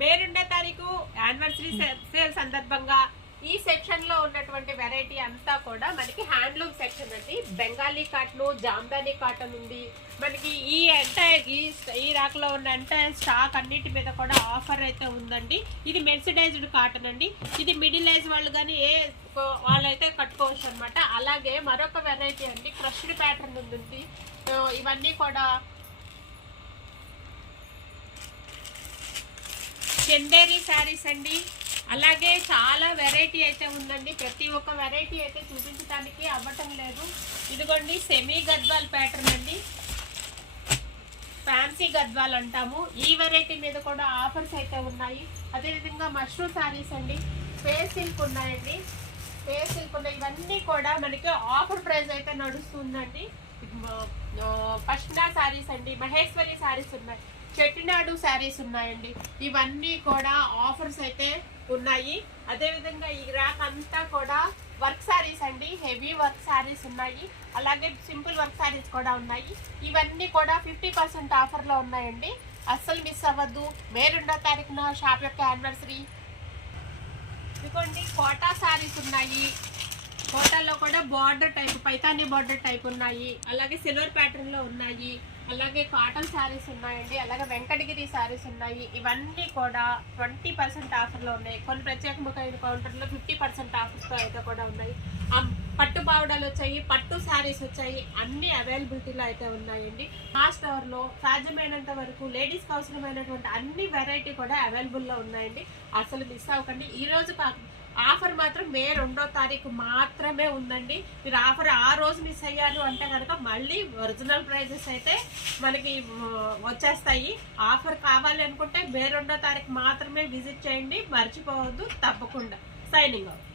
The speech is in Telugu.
మే 2వ తారీఖు యానివర్సరీ సేల్ సందర్భంగా ఈ సెక్షన్ లో ఉన్నటువంటి వెరైటీ అంతా కూడా మనకి హ్యాండ్లూమ్ సెక్షన్ అండి. బెంగాలీ కాటన్, జామ్దానీ కాటన్ ఉంది మనకి. ఈ రాక్ లో ఉన్న ఎంటైర్ స్టాక్ అన్నిటి మీద కూడా ఆఫర్ అయితే ఉందండి. ఇది మెర్సిడైజ్డ్ కాటన్ అండి. ఇది మిడిల్ ఏజ్ వాళ్ళు కానీ వాళ్ళైతే కట్టుకోవచ్చు అనమాట. అలాగే మరొక వెరైటీ అండి, క్రష్డ్ ప్యాటర్న్ ఉంది. ఇవన్నీ కూడా చందేరి శారీస్ అండి. అలాగే చాలా వెరైటీ అయితే ఉందండి. ప్రతి ఒక్క వెరైటీ అయితే చూపించడానికి అవ్వటం లేదు. ఇదిగోండి సెమీ గద్వాల్ ప్యాటర్న్ అండి, ఫ్యాన్సీ గద్వాల్ అంటాము. ఈ వెరైటీ మీద కూడా ఆఫర్స్ అయితే ఉన్నాయి. అదేవిధంగా మష్రూమ్ శారీస్ అండి, ఫేస్ సిల్క్ ఉన్నాయండి. ఫేస్ సిల్క్ ఉన్నాయి. ఇవన్నీ కూడా మనకి ఆఫర్ ప్రైస్ అయితే నడుస్తుందండి. పష్నా శారీస్ అండి, మహేశ్వరి శారీస్ ఉన్నాయి, చెట్టినాడు శారీస్ ఉన్నాయండి. ఇవన్నీ కూడా ఆఫర్స్ అయితే ఉన్నాయి. అదేవిధంగా ఈ ర్యాక్ అంతా కూడా వర్క్ శారీస్ అండి, హెవీ వర్క్ శారీస్ ఉన్నాయి. అలాగే సింపుల్ వర్క్ శారీస్ కూడా ఉన్నాయి. ఇవన్నీ కూడా 50% ఆఫర్లో ఉన్నాయండి. అస్సలు మిస్ అవ్వద్దు. మే 2వ తారీఖున షాప్ యొక్క యానివర్సరీ. ఇదిగోండి కోటా శారీస్ ఉన్నాయి. కోటాలో కూడా border type, Paithani border type ఉన్నాయి. అలాగే సిల్వర్ ప్యాటర్న్ లో ఉన్నాయి. అలాగే కాటన్ శారీస్ ఉన్నాయండి. అలాగే వెంకటగిరి శారీస్ ఉన్నాయి. ఇవన్నీ కూడా 20% ఆఫర్లో ఉన్నాయి. కొన్ని ప్రత్యేకమైన కౌంటర్లో 50% ఆఫర్స్తో అయితే కూడా ఉన్నాయి. పట్టు పావడాలు వచ్చాయి, పట్టు శారీస్ వచ్చాయి. అన్ని అవైలబిలిటీలో అయితే ఉన్నాయండి. మా స్టోర్లో సాధ్యమైనంత వరకు లేడీస్కి అవసరమైనటువంటి అన్ని వెరైటీ కూడా అవైలబుల్లో ఉన్నాయండి. అసలు మిస్ అవ్వకండి. ఈరోజు ఆఫర్ మాత్రం మే 2వ తారీఖు మాత్రమే ఉందండి. మీరు ఆఫర్ ఆ రోజు మిస్ అయ్యారు అంటే కనుక మళ్ళీ ఒరిజినల్ ప్రైజెస్ అయితే మనకి వచ్చేస్తాయి. ఆఫర్ కావాలి అనుకుంటే మే 2వ తారీఖు మాత్రమే విజిట్ చేయండి. మర్చిపోవద్దు తప్పకుండా. Signing out.